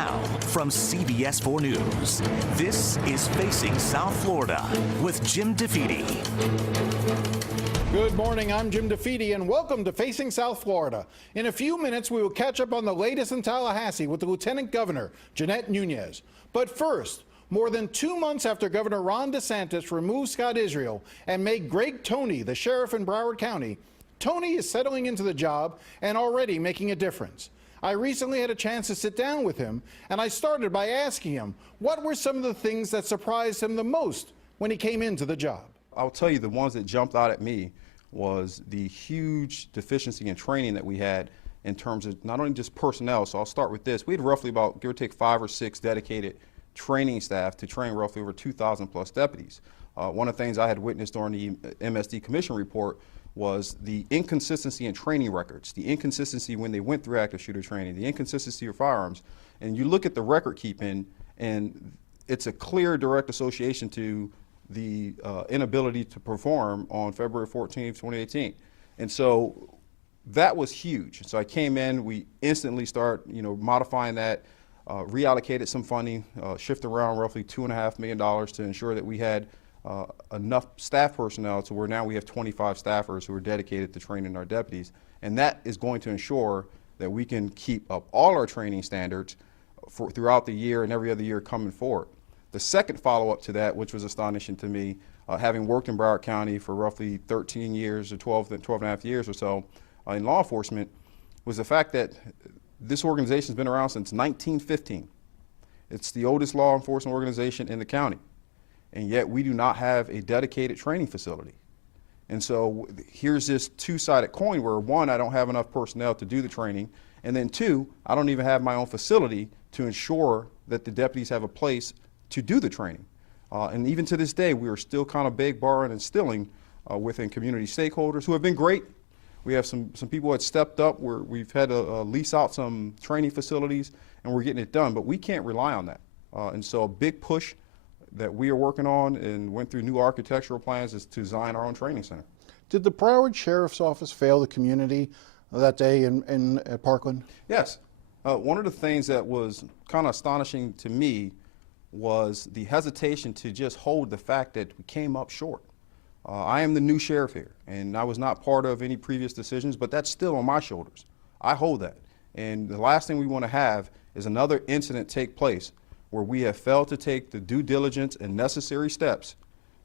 Now, from CBS 4 News, this is Facing South Florida with Jim DeFede. Good morning, I'm Jim DeFede, and welcome to Facing South Florida. In a few minutes, we will catch up on the latest in Tallahassee with the Lieutenant Governor, Jeanette Nunez. But first, more than 2 months after Governor Ron DeSantis removed Scott Israel and made Greg Toney the sheriff in Broward County, Toney is settling into the job and already making a difference. I recently had a chance to sit down with him, and I started by asking him what were some of the things that surprised him the most when he came into the job. I'll tell you, the ones that jumped out at me was the huge deficiency in training that we had in terms of not only just personnel. So I'll start with this. We had roughly about, give or take, 5 or 6 dedicated training staff to train roughly over 2,000 plus deputies. One of the things I had witnessed during the MSD Commission report was the inconsistency in training records, the inconsistency when they went through active shooter training, the inconsistency of firearms. And you look at the record keeping, and it's a clear direct association to the inability to perform on February 14th, 2018. And so that was huge. So I came in, we instantly start, modifying that, reallocated some funding, shift around roughly $2.5 million to ensure that we had enough staff personnel to where now we have 25 staffers who are dedicated to training our deputies. And that is going to ensure that we can keep up all our training standards throughout the year and every other year coming forward. The second follow-up to that, which was astonishing to me, having worked in Broward County for roughly 13 years or 12 and a half years or so in law enforcement, was the fact that this organization has been around since 1915. It's the oldest law enforcement organization in the county, and yet we do not have a dedicated training facility. And so here's this two-sided coin where, one, I don't have enough personnel to do the training, and then two, I don't even have my own facility to ensure that the deputies have a place to do the training. And even to this day, we are still kind of big borrowing and stealing within community stakeholders who have been great. We have some people that stepped up where we've had to lease out some training facilities, and we're getting it done, but we can't rely on that. And so a big push that we are working on and went through new architectural plans is to design our own training center. Did the Broward Sheriff's Office fail the community that day in Parkland? Yes. One of the things that was kind of astonishing to me was the hesitation to just hold the fact that we came up short. I am the new sheriff here, and I was not part of any previous decisions, but that's still on my shoulders. I hold that. And the last thing we want to have is another incident take place where we have failed to take the due diligence and necessary steps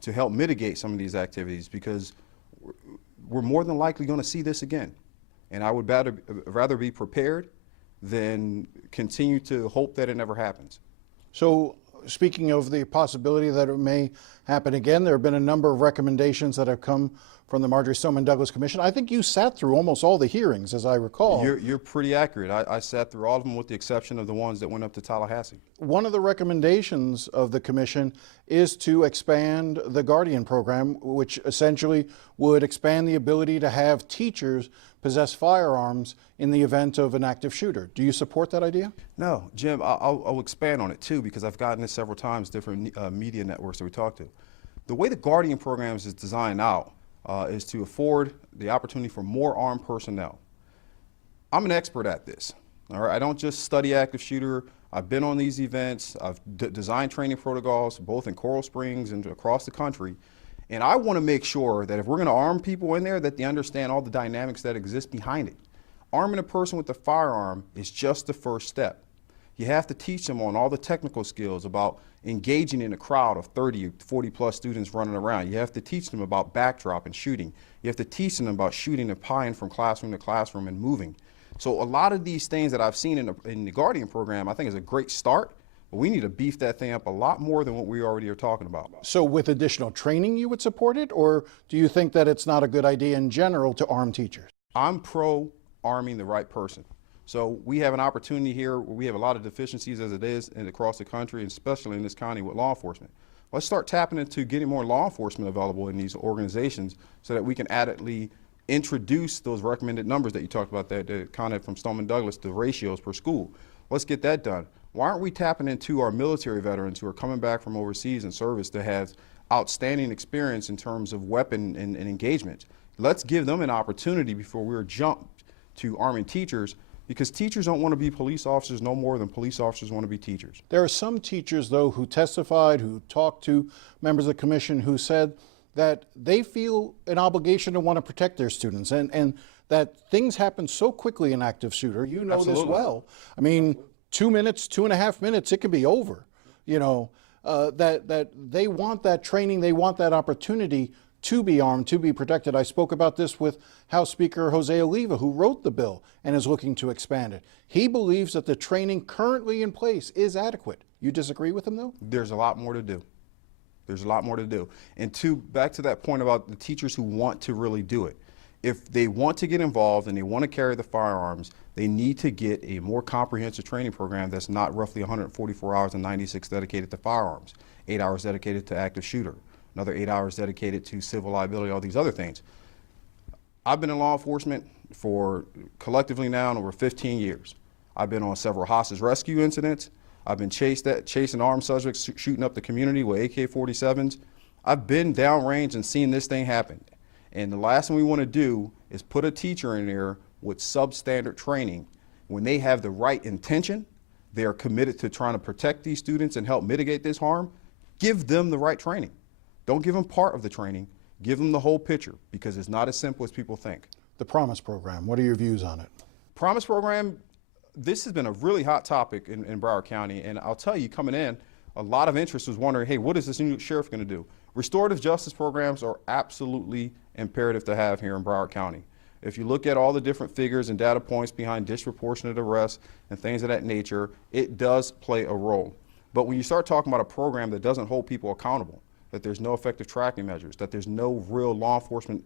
to help mitigate some of these activities, because we're more than likely going to see this again. And I would rather be prepared than continue to hope that it never happens. So, speaking of the possibility that it may happen again, there have been a number of recommendations that have come from the Marjorie Stoneman Douglas Commission. I think you sat through almost all the hearings, as I recall. You're pretty accurate. I sat through all of them with the exception of the ones that went up to Tallahassee. One of the recommendations of the commission is to expand the Guardian program, which essentially would expand the ability to have teachers possess firearms in the event of an active shooter. Do you support that idea? No, Jim, I'll expand on it too, because I've gotten this several times, different media networks that we talk to. The way the Guardian programs is designed out is to afford the opportunity for more armed personnel. I'm an expert at this. All right, I don't just study active shooter. I've been on these events. I've designed training protocols both in Coral Springs and across the country. And I want to make sure that if we're going to arm people in there, that they understand all the dynamics that exist behind it. Arming a person with a firearm is just the first step. You have to teach them on all the technical skills about engaging in a crowd of 30, 40 plus students running around. You have to teach them about backdrop and shooting. You have to teach them about shooting and pieing from classroom to classroom and moving. So a lot of these things that I've seen in the Guardian program, I think is a great start, but we need to beef that thing up a lot more than what we already are talking about. So with additional training you would support it, or do you think that it's not a good idea in general to arm teachers? I'm pro arming the right person. So we have an opportunity here where we have a lot of deficiencies as it is and across the country, and especially in this county with law enforcement. Let's start tapping into getting more law enforcement available in these organizations so that we can adequately introduce those recommended numbers that you talked about, that kind of from Stoneman Douglas, the ratios per school. Let's get that done. Why aren't we tapping into our military veterans who are coming back from overseas in service that have outstanding experience in terms of weapon and engagement? Let's give them an opportunity before we're jumped to arming teachers, because teachers don't want to be police officers no more than police officers want to be teachers. There are some teachers, though, who testified, who talked to members of the commission, who said that they feel an obligation to want to protect their students, and that things happen so quickly in active shooter. You know this well. I mean, 2 minutes, 2.5 minutes, it can be over. You know, that they want that training, they want that opportunity to be armed, to be protected. I spoke about this with House Speaker Jose Oliva, who wrote the bill and is looking to expand it. He believes that the training currently in place is adequate. You disagree with him, though? There's a lot more to do. There's a lot more to do. And back to that point about the teachers who want to really do it. If they want to get involved and they want to carry the firearms, they need to get a more comprehensive training program that's not roughly 144 hours and 96 dedicated to firearms, 8 hours dedicated to active shooter, another 8 hours dedicated to civil liability, all these other things. I've been in law enforcement for collectively now over 15 years. I've been on several hostage rescue incidents. I've been chasing armed subjects, shooting up the community with AK-47s. I've been downrange and seen this thing happen. And the last thing we want to do is put a teacher in there with substandard training. When they have the right intention, they are committed to trying to protect these students and help mitigate this harm. Give them the right training. Don't give them part of the training. Give them the whole picture, because it's not as simple as people think. The Promise Program, what are your views on it? Promise Program, this has been a really hot topic in Broward County, and I'll tell you, coming in, a lot of interest was wondering, hey, what is this new sheriff going to do? Restorative justice programs are absolutely imperative to have here in Broward County. If you look at all the different figures and data points behind disproportionate arrests and things of that nature, it does play a role. But when you start talking about a program that doesn't hold people accountable, that there's no effective tracking measures, that there's no real law enforcement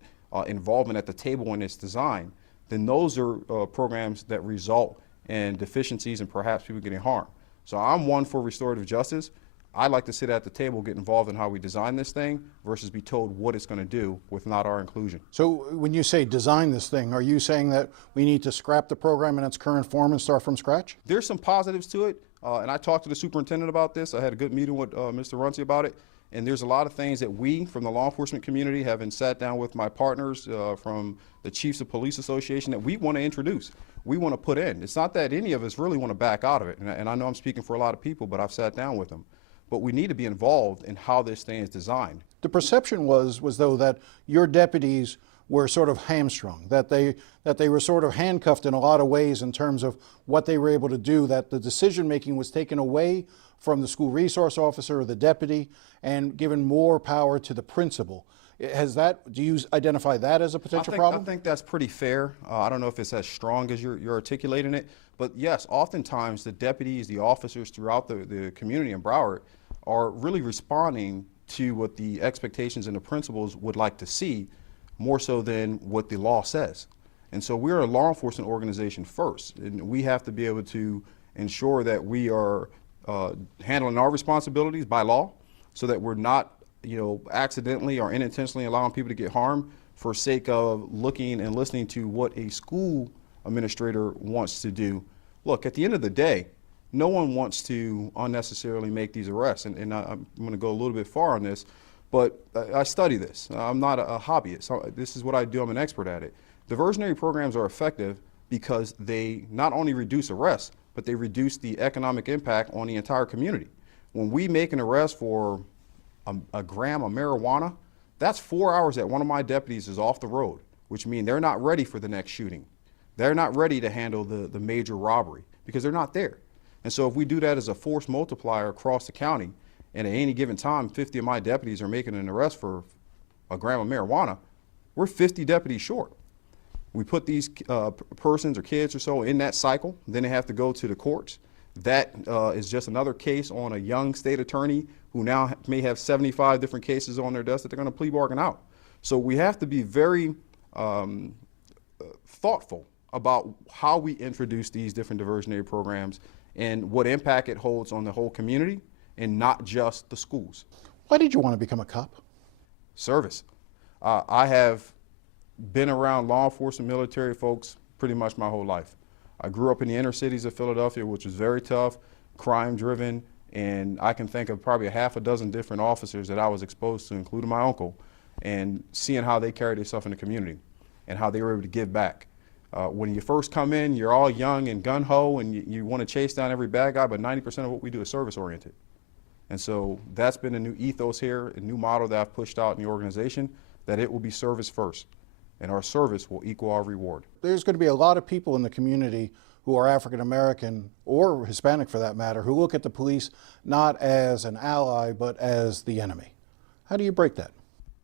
involvement at the table when it's designed, then those are programs that result in deficiencies and perhaps people getting harmed. So I'm one for restorative justice. I like to sit at the table, get involved in how we design this thing versus be told what it's going to do with not our inclusion. So when you say design this thing, are you saying that we need to scrap the program in its current form and start from scratch? There's some positives to it, and I talked to the superintendent about this. I had a good meeting with Mr. Runcie about it, and there's a lot of things that we from the law enforcement community having sat down with my partners from the Chiefs of Police Association that we want to introduce. We want to put in. It's not that any of us really want to back out of it, and I know I'm speaking for a lot of people, but I've sat down with them. But we need to be involved in how this thing is designed. The perception was though that your deputies were sort of hamstrung, that they were sort of handcuffed in a lot of ways in terms of what they were able to do, that the decision making was taken away from the school resource officer or the deputy and given more power to the principal. Do you identify that as a potential problem? I think that's pretty fair. I don't know if it's as strong as you're articulating it, but yes, oftentimes the deputies, the officers throughout the community in Broward are really responding to what the expectations and the principals would like to see, more so than what the law says. And so we're a law enforcement organization first, and we have to be able to ensure that we are handling our responsibilities by law, so that we're not, accidentally or unintentionally allowing people to get harmed for sake of looking and listening to what a school administrator wants to do. Look, at the end of the day, no one wants to unnecessarily make these arrests, and I'm going to go a little bit far on this, but I study this. I'm not a hobbyist. This is what I do. I'm an expert at it. Diversionary programs are effective because they not only reduce arrests, but they reduce the economic impact on the entire community. When we make an arrest for a gram of marijuana, that's 4 hours that one of my deputies is off the road, which means they're not ready for the next shooting. They're not ready to handle the major robbery because they're not there. And so if we do that as a force multiplier across the county, and at any given time 50 of my deputies are making an arrest for a gram of marijuana, we're 50 deputies short. We put these persons or kids or so in that cycle, then they have to go to the courts. That is just another case on a young state attorney who now may have 75 different cases on their desk that they're going to plea bargain out. So we have to be very thoughtful about how we introduce these different diversionary programs and what impact it holds on the whole community and not just the schools. Why did you want to become a cop? Service. I have been around law enforcement, military folks pretty much my whole life. I grew up in the inner cities of Philadelphia, which was very tough, crime-driven, and I can think of probably a half a dozen different officers that I was exposed to, including my uncle, and seeing how they carried themselves in the community and how they were able to give back. When you first come in, you're all young and gun-ho, and you want to chase down every bad guy, but 90% of what we do is service-oriented. And so that's been a new ethos here, a new model that I've pushed out in the organization, that it will be service first, and our service will equal our reward. There's going to be a lot of people in the community who are African American, or Hispanic for that matter, who look at the police not as an ally, but as the enemy. How do you break that?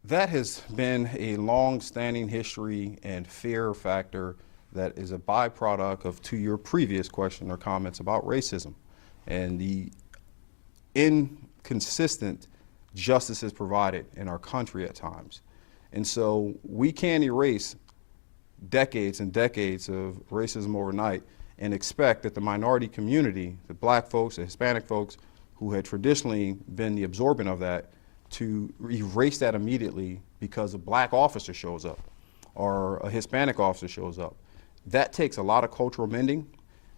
That has been a long-standing history and fear factor that is a byproduct of, to your previous question or comments about racism and the inconsistent justice is provided in our country at times. And so we can't erase decades and decades of racism overnight and expect that the minority community, the black folks, the Hispanic folks, who had traditionally been the absorbent of that, to erase that immediately because a black officer shows up or a Hispanic officer shows up. That takes a lot of cultural mending.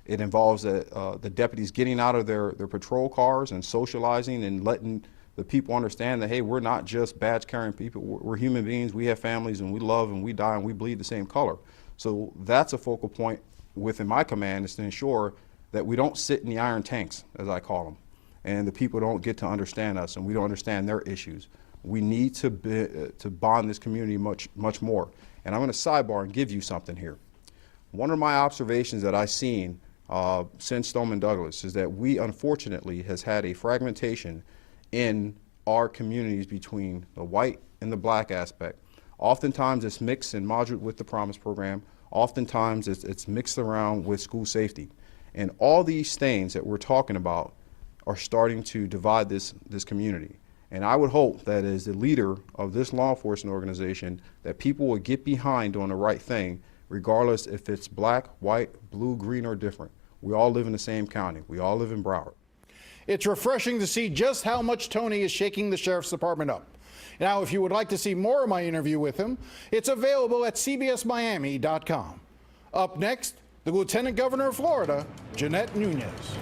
It involves the deputies getting out of their patrol cars and socializing and letting the people understand that, hey, we're not just badge-carrying people. We're human beings. We have families, and we love, and we die, and we bleed the same color. So that's a focal point within my command, is to ensure that we don't sit in the iron tanks, as I call them, and the people don't get to understand us, and we don't understand their issues. We need to bond this community much more. And I'm going to sidebar and give you something here. One of my observations that I've seen since Stoneman Douglas is that we, unfortunately, has had a fragmentation in our communities between the white and the black aspect. Oftentimes it's mixed and modular with the Promise program. Oftentimes it's mixed around with school safety. And all these things that we're talking about are starting to divide this community. And I would hope that as the leader of this law enforcement organization, that people will get behind doing the right thing, regardless if it's black, white, blue, green, or different. We all live in the same county. We all live in Broward. It's refreshing to see just how much Tony is shaking the Sheriff's Department up. Now, if you would like to see more of my interview with him, it's available at cbsmiami.com. Up next, the Lieutenant Governor of Florida, Jeanette Nunez.